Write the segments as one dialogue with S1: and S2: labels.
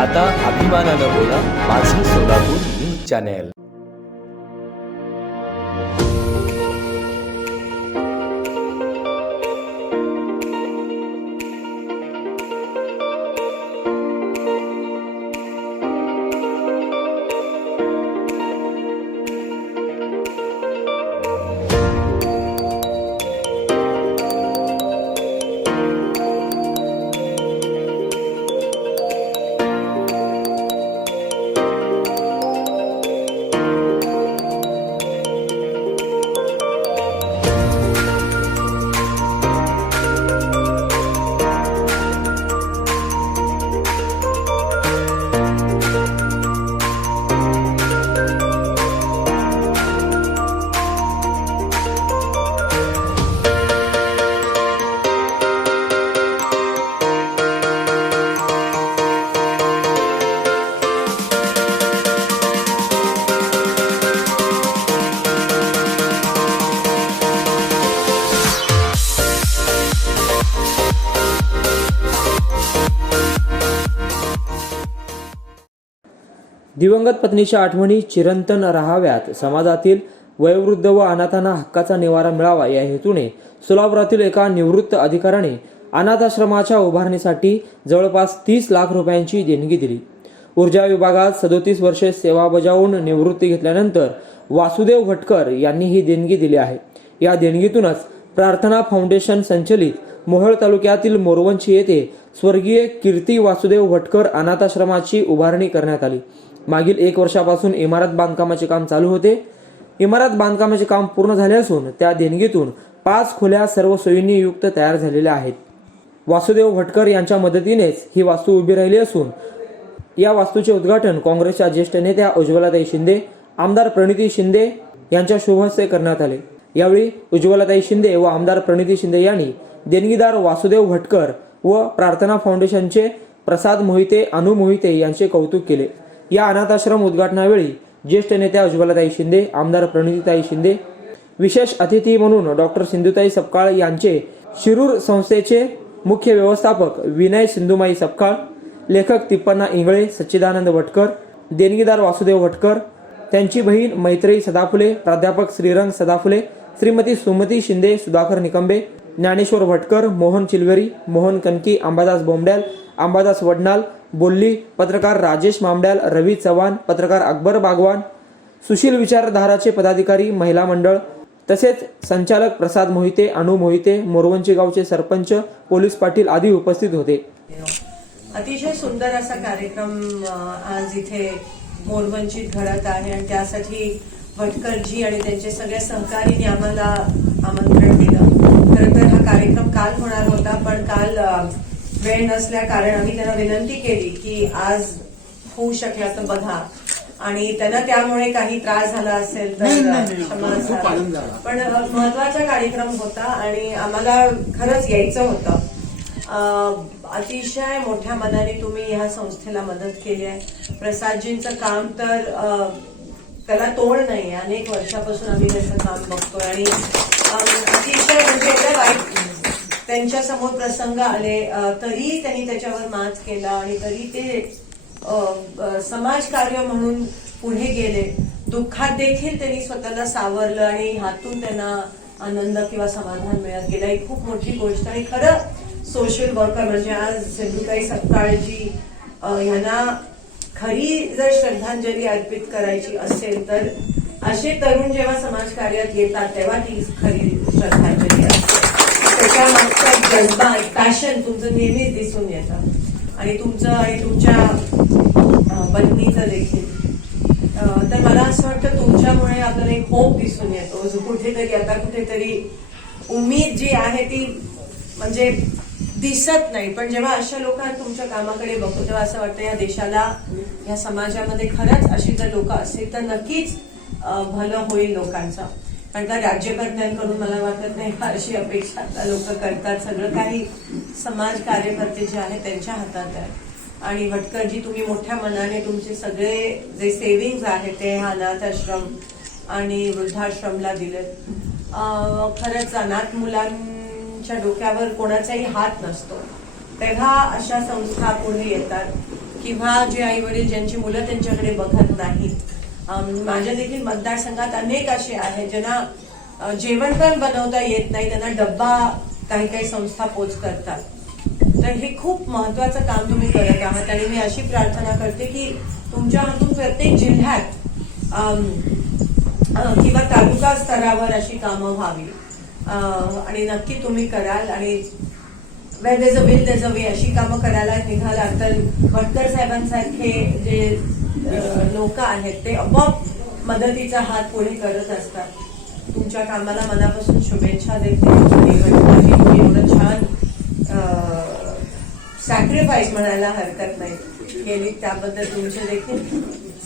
S1: आता अभिमानानं बोला माझं सोलापूर न्यूज चॅनेल.
S2: दिवंगत पत्नीच्या आठवणी चिरंतन राहाव्यात. समाजातील वयोवृद्ध व अनाथांना हक्काचा निवारा मिळावा या हेतूने सोलापुरातील एका निवृत्त अधिकाऱ्याने अनाथाश्रमाच्या उभारणीसाठी जवळपास तीस लाख रुपयांची देणगी दिली. ऊर्जा विभागात सदोतीस वर्षे सेवा बजावून निवृत्ती घेतल्यानंतर वासुदेव भटकर यांनी ही देणगी दिली आहे. या देणगीतूनच प्रार्थना फाउंडेशन संचलित मोहोळ तालुक्यातील मोरवंची येथे स्वर्गीय कीर्ती वासुदेव भटकर अनाथाश्रमाची उभारणी करण्यात आली. मागील एक वर्षापासून इमारत बांधकामाचे काम चालू होते. इमारत बांधकामाचे काम पूर्ण झाले असून त्या देणगीतून पाच खोल्या सर्व सोयींनी युक्त तयार झालेल्या आहेत. वासुदेव भटकर यांच्या मदतीनेच ही वास्तू उभी राहिली असून या वास्तूचे उद्घाटन काँग्रेसच्या ज्येष्ठ नेत्या उज्ज्वलाताई शिंदे आमदार प्रणिती शिंदे यांच्या शुभहस्ते करण्यात आले. यावेळी उज्ज्वलाताई शिंदे व आमदार प्रणिती शिंदे यांनी देणगीदार वासुदेव भटकर व प्रार्थना फाउंडेशनचे प्रसाद मोहिते अनु मोहिते यांचे कौतुक केले. या अनाथाश्रम उद्घाटनावेळी ज्येष्ठ नेत्या उज्ज्वलाताई शिंदे आमदार प्रणितीताई शिंदे विशेष अतिथी म्हणून डॉक्टर सिंधुताई सपकाळ यांचे शिरूर संस्थेचे मुख्य व्यवस्थापक विनय सिंधुमाई सपकाळ लेखक तिप्पन्ना इंगळे सच्चिदानंद भटकर देणगीदार वासुदेव भटकर त्यांची बहीण मैत्रेयी सदाफुले प्राध्यापक श्रीरंग सदाफुले श्रीमती सुमती शिंदे सुधाकर निकंबे ज्ञानेश्वर भटकर मोहन चिलवेरी मोहन कनकी अंबादास बोंबड्याल अंबादास वडनाल बोलली पत्रकार राजेश मामड्याल रवी चव्हाण पत्रकार अकबर बागवान सुशील विचारधाराचे पदाधिकारी महिला मंडळ तसेच संचालक प्रसाद मोहिते अनु मोहिते मोरवंची गावचे सरपंच पोलीस पाटील आदी उपस्थित होते.
S3: अतिशय सुंदर असा कार्यक्रम आज इथे मोरवंचित घडत आहे आणि त्यासाठी भटकरजी आणि त्यांचे सगळ्या सहकारीने आम्हाला आमंत्रण दिलं. खरं तर हा कार्यक्रम काल होणार होता पण काल वेळ नसल्या कारण आम्ही त्यांना विनंती केली की आज होऊ शकला तर बघा. आणि त्यांना त्यामुळे काही त्रास झाला असेल तर क्षमा असावी. पण महत्त्वाचा कार्यक्रम होता आणि आम्हाला खरंच यायचं होतं. अं, अतिशय मोठ्या मनाने तुम्ही ह्या संस्थेला मदत केली आहे. प्रसादजींचं काम तर अं, त्याला तोड नाही अनेक वर्षापासून आम्ही त्याचं काम बघतोय. आणि अं, अतिशय म्हणजे वाईट त्यांच्यासमोर प्रसंग आले तरी त्यांनी त्याच्यावर मात केला आणि तरी ते समाजकार्य म्हणून पुढे गेले. दुःखात देखील त्यांनी स्वतःला सावरलं आणि ह्यातून त्यांना आनंद किंवा समाधान मिळत गेलं. ही खूप मोठी गोष्ट आणि खरं सोशल वर्कर म्हणजे आज सिंधुताई सपकाळजी यांना ह्यांना खरी जर श्रद्धांजली अर्पित करायची असेल तर असे तरुण जेव्हा समाजकार्यात येतात तेव्हा ती खरी श्रद्धांजली असते. त्याच्या जज्बा एक पॅशन तुमचं नेहमीच दिसून येतं. आणि तुमचं आणि तुमच्या पत्नीचं देखील. तर मला असं वाटतं तुमच्यामुळे आपल्याला एक होप दिसून येतो. जो कुठेतरी आता कुठेतरी उमेद जी आहे ती म्हणजे दिसत नाही. पण जेव्हा अशा लोकांना तुमच्या कामाकडे बघतो तेव्हा असं वाटतं या देशाला या समाजामध्ये खरंच अशी जर लोक असतील तर नक्कीच भलं होईल लोकांचं. कारण का राज्यकर्त्यांकडून मला वाटत नाही अशी अपेक्षा आता लोक करतात. सगळं काही समाज कार्यकर्ते जे आहेत त्यांच्या हातात आहे. आणि भटकरजी तुम्ही मोठ्या मनाने तुमचे सगळे जे सेव्हिंग आहेत ते हा अनाथ आश्रम आणि वृद्धाश्रमला दिलेत. खरंच अनाथ मुलांच्या डोक्यावर कोणाचाही हात नसतो. तेव्हा अशा संस्था पुढे येतात किंवा जे आई वडील ज्यांची मुलं त्यांच्याकडे बघत नाहीत. माझ्या देखील मतदारसंघात अनेक असे आहेत ज्यांना जेवण पण बनवता येत नाही त्यांना डब्बा काही काही संस्था पोच करतात. तर हे खूप महत्वाचं काम तुम्ही करत आहात आणि मी अशी प्रार्थना करते की तुमच्या हातून प्रत्येक जिल्ह्यात किंवा तालुका स्तरावर अशी कामं व्हावी. आणि नक्की तुम्ही कराल आणि वेर देज अ देज वे अशी कामं करायला निघाला तर भटकर साहेबांसारखे जे लोक आहेत ते आपोआप मदतीचा हात पुढे करत असतात. तुमच्या कामाला मनापासून शुभेच्छा देते. एवढं छान सॅक्रिफाईस म्हणायला हरकत नाही. केली त्याबद्दल तुमचे देखील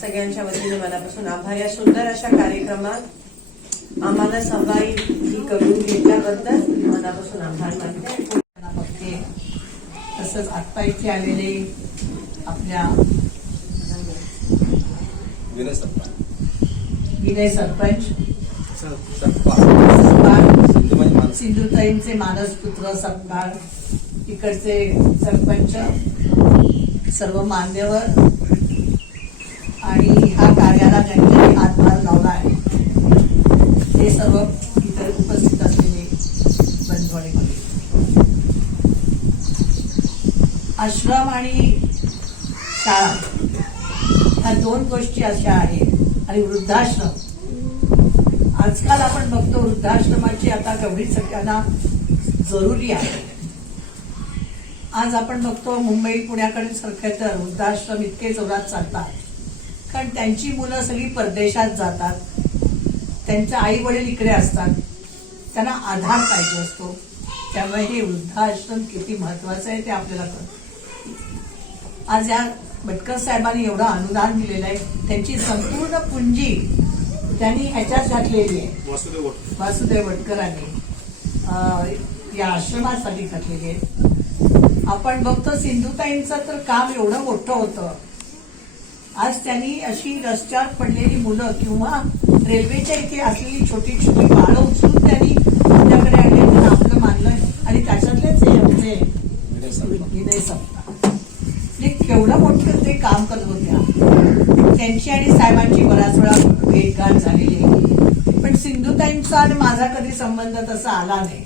S3: सगळ्यांच्या वतीने मनापासून आभार. या सुंदर अशा कार्यक्रमात आम्हाला सवाई ही करून घेतल्याबद्दल मनापासून आभार मानते.
S4: बघते. तसंच आत्ता इथे आलेले आपल्या
S1: विनय सप्पा
S4: विनय सरपंच. सत्पाळ सिंधुताईंचे मानसपुत्र सत्पाळ इकडचे सरपंच. सर्व मान्यवर. आणि हा कार्याला ज्यांनी हातभार लावला आहे. हे सर्व इतर उपस्थित असलेले बंधू आणि भगिनी. आश्रम आणि शाळा. ह्या दोन गोष्टी अशा आहेत. आणि वृद्धाश्रम. आजकाल आपण बघतो वृद्धाश्रमाची आता गवळी सगळ्यांना जरुरी आहे. आज आपण बघतो मुंबई पुण्याकडे सारखे तर वृद्धाश्रम इतके जोरात चालतात. कारण त्यांची मुलं सगळी परदेशात जातात. त्यांचे आई वडील इकडे असतात. त्यांना आधार पाहिजे असतो. त्यामुळे हे वृद्धाश्रम किती महत्वाचं आहे ते आपल्याला कळतं. आज या भटकर साहेबांनी एवढं अनुदान दिलेलं आहे. त्यांची संपूर्ण पुंजी त्यांनी ह्याच्यात घातलेली आहे. वासुदेव वटकरांनी अं, या आश्रमासाठी घातलेली आहे. आपण बघतो सिंधुताईंचं तर काम एवढं मोठं होतं. आज त्यांनी अशी रस्त्यावर पडलेली मुलं किंवा रेल्वेच्या इथे असलेली छोटी छोटी बाळं उचलून त्यांनी आपल्याकडे आणले त्यांना आपलं मानलं आणि त्याच्यातलेच हे आमचे
S1: विनय सप्पा
S4: विनय सप्ताह म्हणजे केवढं मोठं ते काम करत होत्या. त्यांची आणि साहेबांची बराच वेळा भेटघाट झालेली आहे पण सिंधुताईंचा आणि माझा कधी संबंध तसा आला नाही.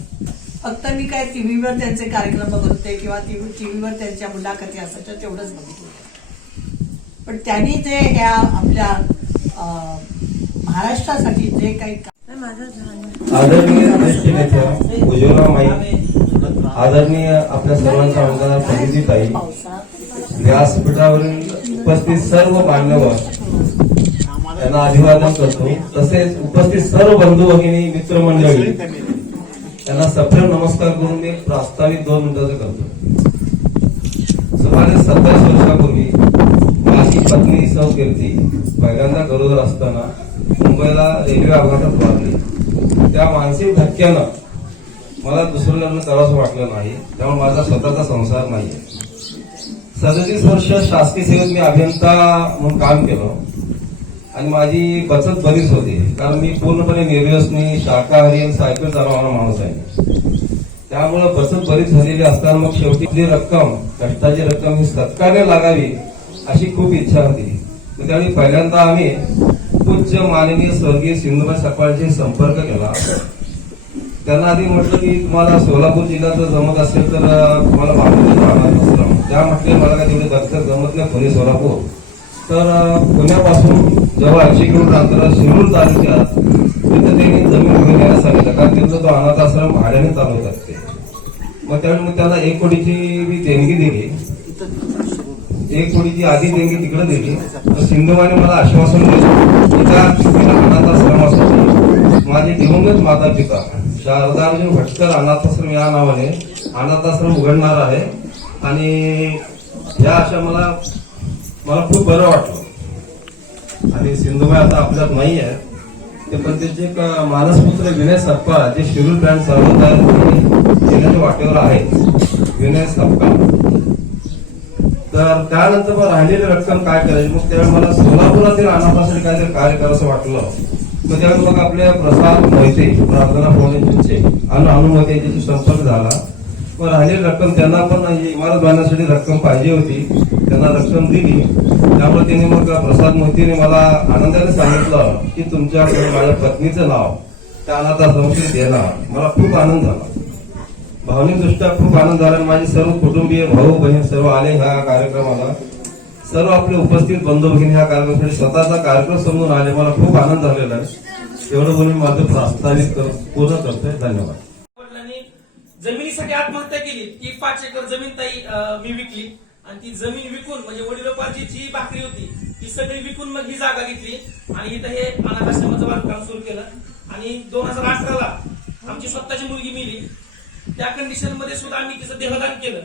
S4: फक्त मी काय टीव्हीवर त्यांचे कार्यक्रम बघत होते किंवा टीव्हीवर त्यांच्या मुलाखती असायच्या तेवढंच बघितलं पण त्यांनी जे ह्या आपल्या महाराष्ट्रासाठी जे काही
S5: आदरणीय ज्येष्ठ नेत्या उज्ज्वला माई आदरणीय आपल्या सर्वांचा आमदार
S4: पावसाळा.
S5: व्यासपीठावरील उपस्थित सर्व मान्यवर त्यांना अभिवादन करतो. तसेच उपस्थित सर्व बंधू भगिनी मित्रमंडळी त्यांना सप्रेम नमस्कार करून मी प्रास्ताविक दोन मिनिटाचं करतो. सुमारे सत्तावीस वर्षापूर्वी माझी पत्नी सौ कीर्ती पहिल्यांदा गरोदर असताना मुंबईला रेल्वे अपघातात वाढली त्या मानसिक धक्क्यानं मला दुसरं लग्न करावंसं वाटलं नाही. त्यामुळे माझा स्वतःचा संसार नाही सदतीस वर्ष शासकीय सेवेत मी अभियंता म्हणून काम केलं. आणि माझी बचत बरीच होती कारण मी पूर्णपणे निर्व्यसनी शाकाहारी आणि सायकल चालवणारा माणूस आहे. त्यामुळे बचत बरीच झालेली असताना मग शेवटी रक्कम कष्टाची रक्कम ही सत्कार्य लागावी अशी खूप इच्छा होती. त्यावेळी पहिल्यांदा आम्ही पूज्य माननीय स्वर्गीय सिंधुबाई सकाळशी संपर्क केला. त्यांना आधी म्हटलं की तुम्हाला सोलापूर जिल्ह्याचं जर जमत असेल तर तुम्हाला मागणी राहणार त्या म्हटले मला काय तेवढे जास्त जमत नाही पुणे सोलापूर. तर पुण्यापासून जेव्हा ऐंशी किलोमीटर अंतरावर शिरूर तालुक्यात तिथे त्यांनी जमीन घेऊन यायला सांगितलं. कारण त्यांचा तो अनाथ आश्रम भाड्याने चालवत असते. मग त्यावेळी मग त्याला एक कोटीची मी देणगी दिली. एक कोटीची आधी देणगी तिकडे दिली. तर सिंधुमाने मला आश्वासन दिलं की त्या अनाथ आश्रमासाठी माझे दिवंगत माता पिता शारदार्जुन भटकर अनाथाश्रम या नावाने अनाथाश्रम उघडणार आहे. आणि या अशा मला मला खूप बरं वाटलं. आणि सिंधुबाई आता आपल्यात नाही आहे ते पण त्याचे एक मानसपुत्र विनय सप्पा जे शिरूर ब्रँड चालवत येण्याच्या वाटेवर आहे. विनय सप्पा तर त्यानंतर मग राहिलेली रक्कम काय करायची? मग त्यावेळी मला सोलापुरातील अनाथासाठी काहीतरी कार्य करायचं वाटलं. मग त्यावेळी मग आपल्या प्रसाद मोहिते प्रार्थना फाउंडेशनचे आणि अनु संपर्क झाला. मग राहिलेली रक्कम त्यांना पण इमारत बांधण्यासाठी रक्कम पाहिजे होती. त्यांना रक्कम दिली. त्यामुळे त्यांनी मग प्रसाद मोहितीने मला आनंदाने सांगितलं की तुमच्याकडे माझ्या पत्नीचं नाव त्या अनाथाश्रमाशी देणार मला खूप आनंद झाला. भावनिकदृष्ट्या खूप आनंद झाला. माझे सर्व कुटुंबीय भाऊ बहीण सर्व आले ह्या कार्यक्रमाला. सर्व आपले उपस्थित बंधू भगिनी ह्या कार्यक्रमासाठी स्वतःचा कार्यक्रम समजून आले. मला खूप आनंद झालेला आहे. एवढं बोलून माझं प्रास्ताविक पूर्ण करतोय. धन्यवाद.
S6: आत्महत्या केली. ती पाच एकर जमीन ताई मी विकली. आणि ती जमीन विकून म्हणजे वडिलोपार्जित जी भाकरी होती ती सगळी विकून मग ही जागा घेतली. आणि इथं हे अनाथाश्रमाचं बांधकाम सुरू केलं. आणि दोन हजार अठराला आमची स्वतःची मुलगी मिली. त्या कंडिशनमध्ये सुद्धा आम्ही तिचं देहदान केलं.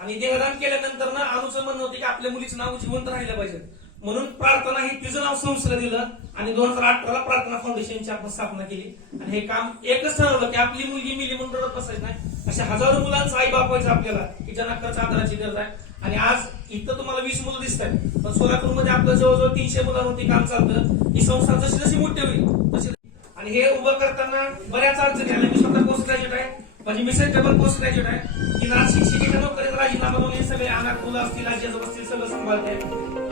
S6: आणि देहदान केल्यानंतर ना अनुचं म्हणणं होते की आपल्या मुलीचं नाव जिवंत राहिलं पाहिजे. म्हणून प्रार्थना ही तिचं नाव संस्थेला दिलं आणि दोन हजार अठराला प्रार्थना फाउंडेशनची आपण स्थापना केली. आणि हे काम एकच ठरवलं की आपली मुलगी मिली म्हणून रडत बसायचं नाही. अशा हजारो मुलांचं आई बापायचं आपल्याला की ज्यांना खर्च आधाराची गरज आहे. आणि आज इथं तुम्हाला वीस मुलं दिसत आहेत पण सोलापूरमध्ये आपलं जवळजवळ तीनशे मुलांवरती काम चालतं. ही संस्था जशी जशी मोठी होईल तशी आणि हे उभं करताना बऱ्याच अडचणी आल्या. मी स्वतः पोस्ट ग्रॅज्युएट आहे. माझी मिसेस डबल पोस्ट ग्रॅज्युएट आहे. की नाशिक शिक्षिकेच्या नोकरीत राजीनामा देऊन हे सगळे अनाथ मुलं असतील आजी असतील सगळं सांभाळते.